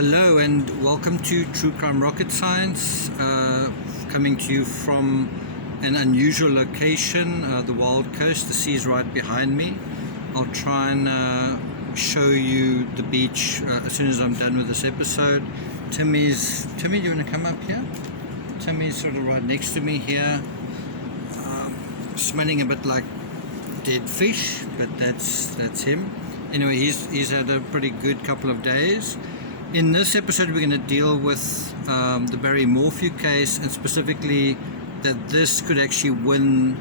Hello and welcome to True Crime Rocket Science, coming to you from an unusual location, the Wild Coast. The sea is right behind me. I'll try and show you the beach as soon as I'm done with this episode. Timmy, do you want to come up here? Timmy's sort of right next to me here, smelling a bit like dead fish, but that's him. Anyway, he's had a pretty good couple of days. In this episode, we're going to deal with the Barry Morphew case, and specifically that this could actually win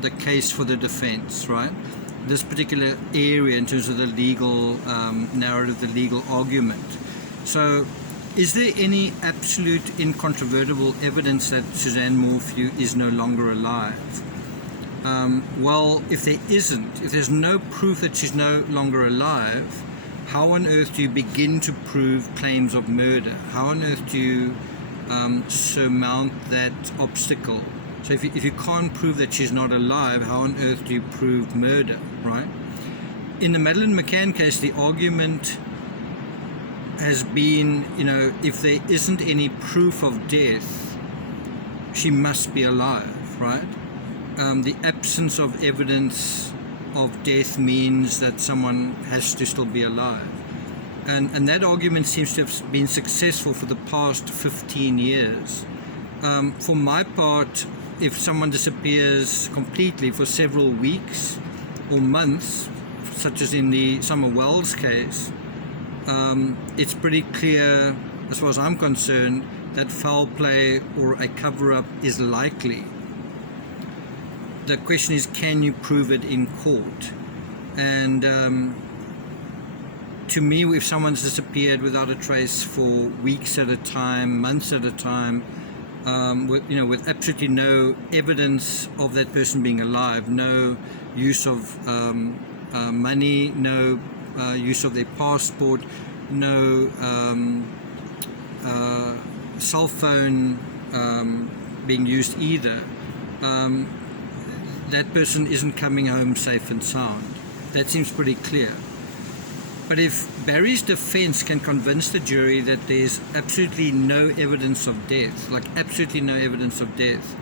the case for the defense, right? This particular area in terms of the legal narrative, the legal argument. So, is there any absolute incontrovertible evidence that Suzanne Morphew is no longer alive? Well, if there isn't, if there's no proof that she's no longer alive, how on earth do you begin to prove claims of murder? How on earth do you surmount that obstacle? So if you can't prove that she's not alive, how on earth do you prove murder, right? In the Madeleine McCann case, the argument has been, if there isn't any proof of death, she must be alive, right? The absence of evidence of death means that someone has to still be alive. And that argument seems to have been successful for the past 15 years. For my part, if someone disappears completely for several weeks or months, such as in the Summer Wells case, it's pretty clear, as far as I'm concerned, that foul play or a cover-up is likely. The question is, can you prove it in court? And to me, if someone's disappeared without a trace for weeks at a time, months at a time, with absolutely no evidence of that person being alive, no use of money, no use of their passport, no cell phone being used either, that person isn't coming home safe and sound. That seems pretty clear. But if Barry's defense can convince the jury that there's absolutely no evidence of death, like absolutely no evidence of death,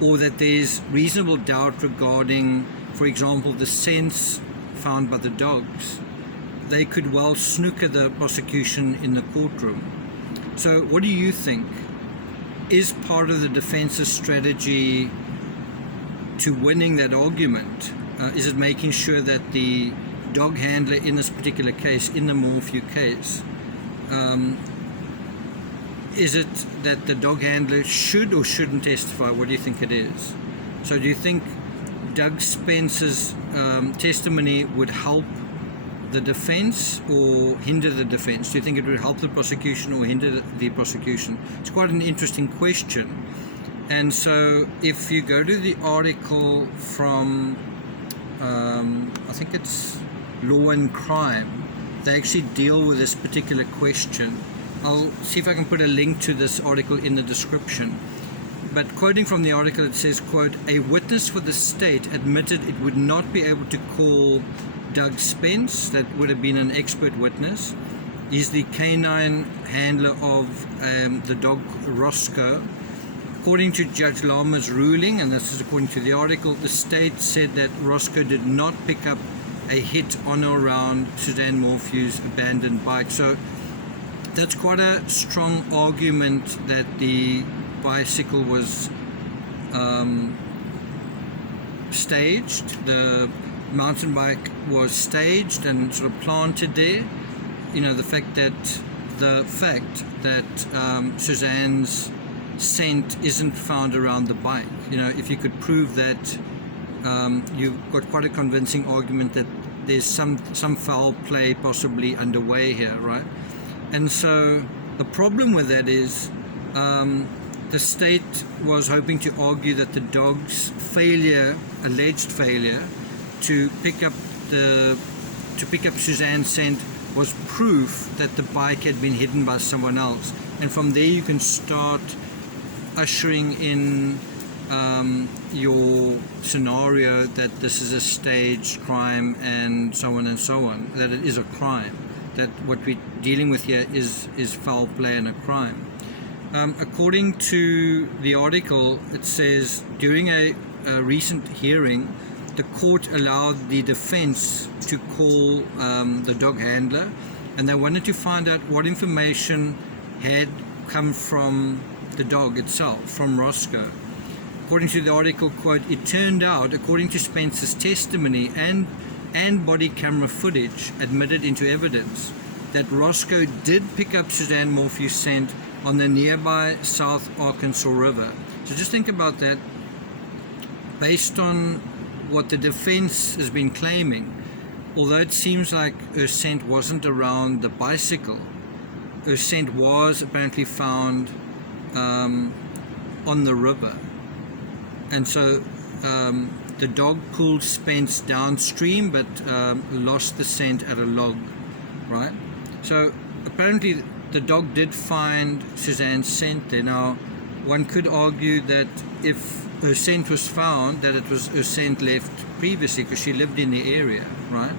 or that there's reasonable doubt regarding, for example, the scents found by the dogs, they could well snooker the prosecution in the courtroom. So what do you think? Is part of the defense's strategy to winning that argument, is it making sure that the dog handler in this particular case, in the Morphew case, is it that the dog handler should or shouldn't testify? What do you think it is? So do you think Doug Spence's testimony would help the defense or hinder the defense? Do you think it would help the prosecution or hinder the prosecution? It's quite an interesting question. And so if you go to the article from, I think it's Law and Crime, they actually deal with this particular question. I'll see if I can put a link to this article in the description. But quoting from the article, it says, quote, "A witness for the state admitted it would not be able to call Doug Spence," that would have been an expert witness. He's the canine handler of the dog Roscoe. According to Judge Lama's ruling, and this is according to the article, the state said that Roscoe did not pick up a hit on or around Suzanne Morphew's abandoned bike. So that's quite a strong argument that the bicycle was staged. The mountain bike was staged and sort of planted there. The fact that Suzanne's scent isn't found around the bike. If you could prove that, you've got quite a convincing argument that there's some foul play possibly underway here, right? And so the problem with that is the state was hoping to argue that the dog's alleged failure to pick up Suzanne's scent was proof that the bike had been hidden by someone else. And from there you can start ushering in your scenario that this is a staged crime and so on, that it is a crime. that what we're dealing with here is foul play and a crime. According to the article, it says during a recent hearing, the court allowed the defense to call the dog handler, and they wanted to find out what information had come from the dog itself, from Roscoe. According to the article, quote, it turned out, according to Spence's testimony and body camera footage admitted into evidence, that Roscoe did pick up Suzanne Morphew's scent on the nearby South Arkansas River. So just think about that. Based on what the defense has been claiming, although it seems like her scent wasn't around the bicycle, her scent was apparently found on the river. And so the dog pulled Spence downstream, but lost the scent at a log, right? So apparently the dog did find Suzanne's scent there. Now, one could argue that if her scent was found, that it was her scent left previously because she lived in the area, right?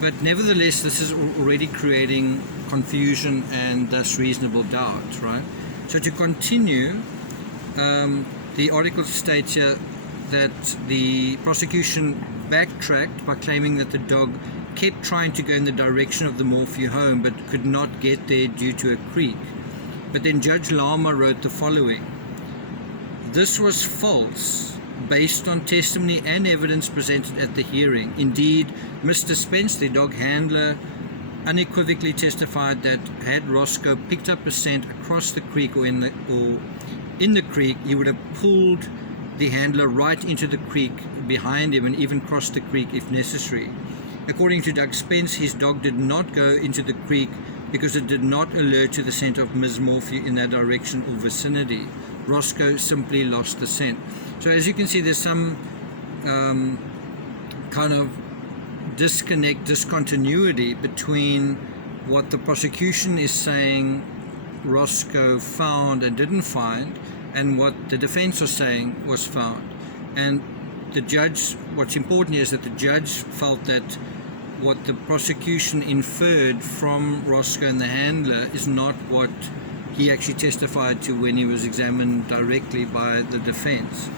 But nevertheless, this is already creating confusion and thus reasonable doubt, right? So to continue, the article states here that the prosecution backtracked by claiming that the dog kept trying to go in the direction of the Morphew home but could not get there due to a creek. But then Judge Lama wrote the following: this was false based on testimony and evidence presented at the hearing. Indeed, Mr. Spence, the dog handler, unequivocally testified that had Roscoe picked up a scent across the creek or in the creek, he would have pulled the handler right into the creek behind him and even crossed the creek if necessary. According to Doug Spence, his dog did not go into the creek because it did not alert to the scent of Ms. Morphew in that direction or vicinity. Roscoe simply lost the scent. So as you can see, there's some kind of discontinuity between what the prosecution is saying Roscoe found and didn't find, and what the defense was saying was found. And the judge, what's important is that the judge felt that what the prosecution inferred from Roscoe and the handler is not what he actually testified to when he was examined directly by the defense.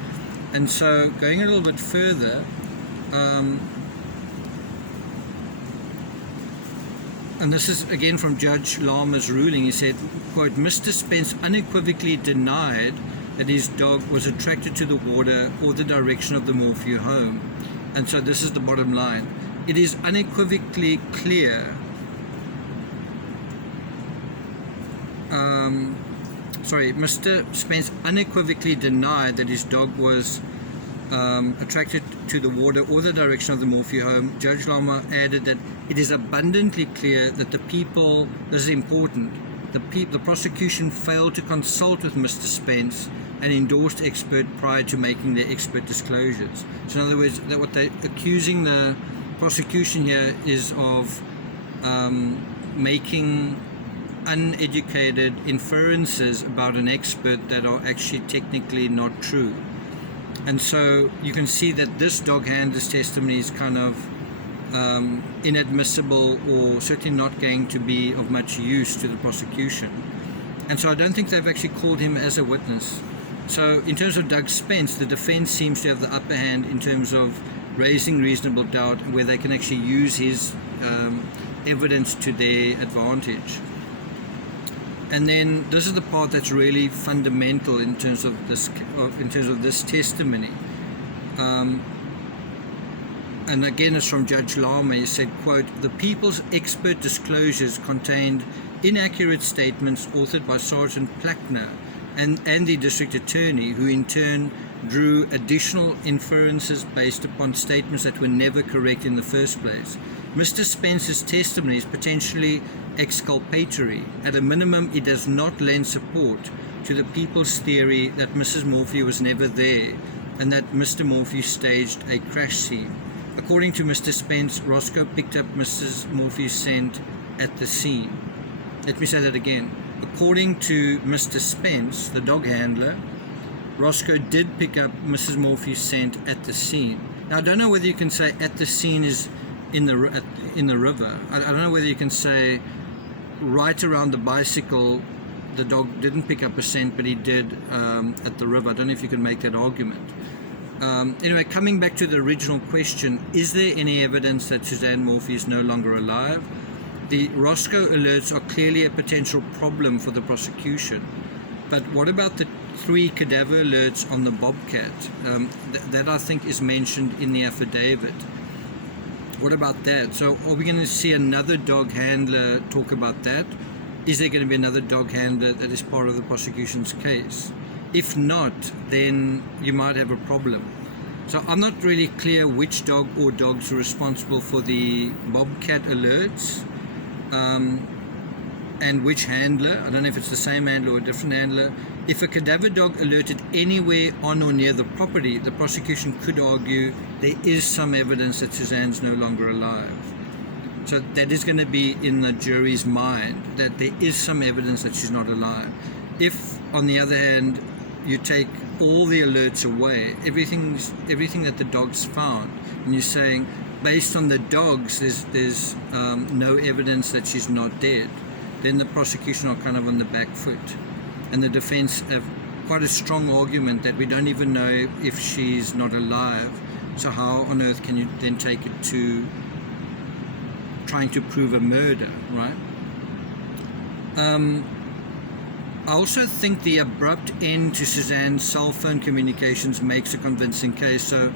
And so going a little bit further, and this is again from Judge Lama's ruling, he said, quote, Mr. Spence unequivocally denied that his dog was attracted to the water or the direction of the Morphew home. And so this is the bottom line. It is unequivocally clear, Mr. Spence unequivocally denied that his dog was attracted to the water or the direction of the Morphew home. Judge Lama added that it is abundantly clear that the people, this is important, the prosecution failed to consult with Mr. Spence, an endorsed expert, prior to making their expert disclosures. So in other words, that what they're accusing the prosecution here is of making uneducated inferences about an expert that are actually technically not true. And so you can see that this dog handler's testimony is kind of inadmissible, or certainly not going to be of much use to the prosecution. And so I don't think they've actually called him as a witness. So in terms of Doug Spence, the defense seems to have the upper hand in terms of raising reasonable doubt, where they can actually use his evidence to their advantage. And then this is the part that's really fundamental in terms of this testimony. And again, it's from Judge Lama. He said, quote, the people's expert disclosures contained inaccurate statements authored by Sergeant Plackner and the district attorney, who in turn drew additional inferences based upon statements that were never correct in the first place. Mr. Spence's testimony is potentially exculpatory. At a minimum, it does not lend support to the people's theory that Mrs. Morphew was never there and that Mr. Morphew staged a crash scene. According to Mr. Spence, Roscoe picked up Mrs. Morphew's scent at the scene. Let me say that again. According to Mr. Spence, the dog handler, Roscoe did pick up Mrs. Morphew's scent at the scene. Now, I don't know whether you can say at the scene is in the river. I don't know whether you can say right around the bicycle the dog didn't pick up a scent, but he did at the river. I don't know if you can make that argument. Anyway, coming back to the original question, is there any evidence that Suzanne Morphew is no longer alive? The Roscoe alerts are clearly a potential problem for the prosecution. But what about the 3 cadaver alerts on the bobcat? That I think is mentioned in the affidavit. What about that? So are we going to see another dog handler talk about that? Is there going to be another dog handler that is part of the prosecution's case? If not, then you might have a problem. So I'm not really clear which dog or dogs are responsible for the bobcat alerts, and which handler. I don't know if it's the same handler or a different handler. If a cadaver dog alerted anywhere on or near the property, the prosecution could argue there is some evidence that Suzanne's no longer alive. So that is going to be in the jury's mind, that there is some evidence that she's not alive. If, on the other hand, you take all the alerts away, everything that the dogs found, and you're saying, based on the dogs, there's no evidence that she's not dead, then the prosecution are kind of on the back foot. And the defense have quite a strong argument that we don't even know if she's not alive. So how on earth can you then take it to trying to prove a murder, right? I also think the abrupt end to Suzanne's cell phone communications makes a convincing case. So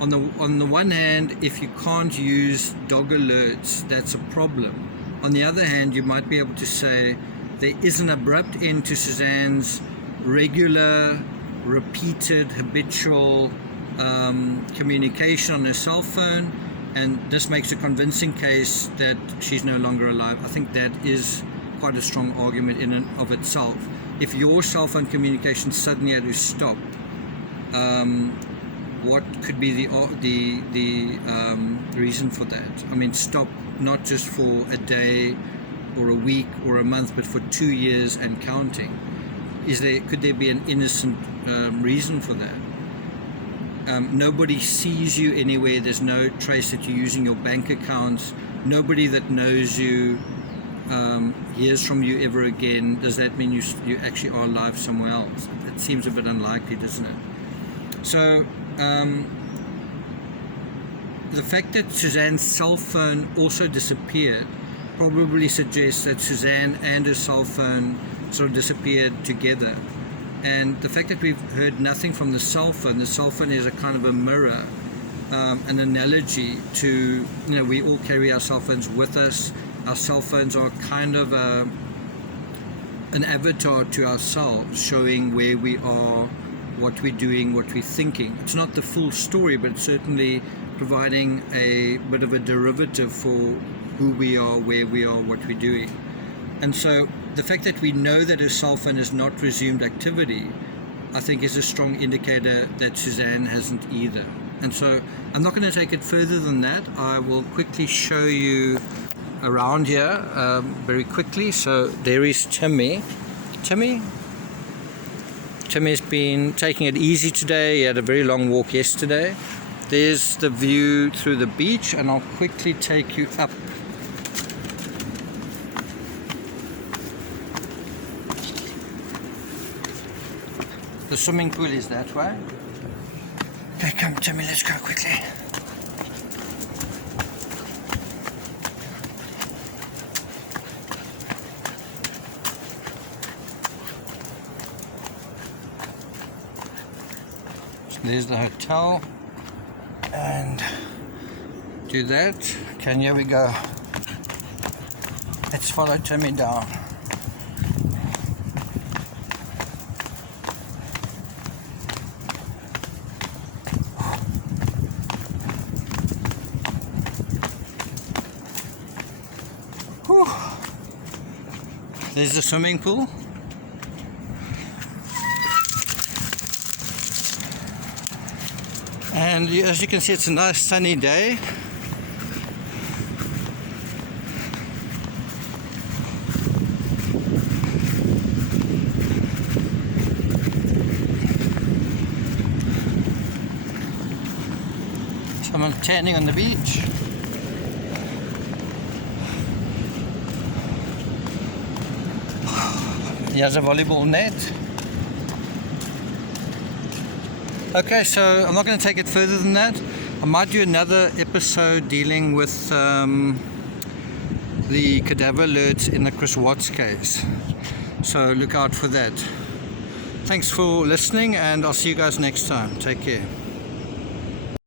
on the one hand, if you can't use dog alerts, that's a problem. On the other hand, you might be able to say there is an abrupt end to Suzanne's regular, repeated, habitual communication on her cell phone, and this makes a convincing case that she's no longer alive. I think that is quite a strong argument in and of itself. If your cell phone communication suddenly had to stop, what could be the reason for that? I mean, stop not just for a day or a week or a month, but for 2 years and counting. Could there be an innocent reason for that? Nobody sees you anywhere. There's no trace that you're using your bank accounts. Nobody that knows you hears from you ever again. Does that mean you actually are alive somewhere else? It seems a bit unlikely, doesn't it? So the fact that Suzanne's cell phone also disappeared probably suggests that Suzanne and her cell phone sort of disappeared together. And the fact that we've heard nothing from the cell phone is a kind of a mirror, an analogy to, we all carry our cell phones with us. Our cell phones are kind of an avatar to ourselves, showing where we are, what we're doing, what we're thinking. It's not the full story, but it's certainly providing a bit of a derivative for who we are, where we are, what we're doing. And so the fact that we know that her cell phone has not resumed activity, I think is a strong indicator that Suzanne hasn't either. And so I'm not going to take it further than that. I will quickly show you around here very quickly. So there is Timmy. Timmy's been taking it easy today. He had a very long walk yesterday. There's the view through the beach, and I'll quickly take you up. The swimming pool is that way. Okay, come Timmy, let's go quickly. So there's the hotel. And do that. Okay, here we go. Let's follow Timmy down. Whew. There's the swimming pool. And as you can see, it's a nice sunny day. Someone tanning on the beach. Here's a volleyball net. Okay, so I'm not going to take it further than that. I might do another episode dealing with the cadaver alerts in the Chris Watts case. So look out for that. Thanks for listening, and I'll see you guys next time. Take care.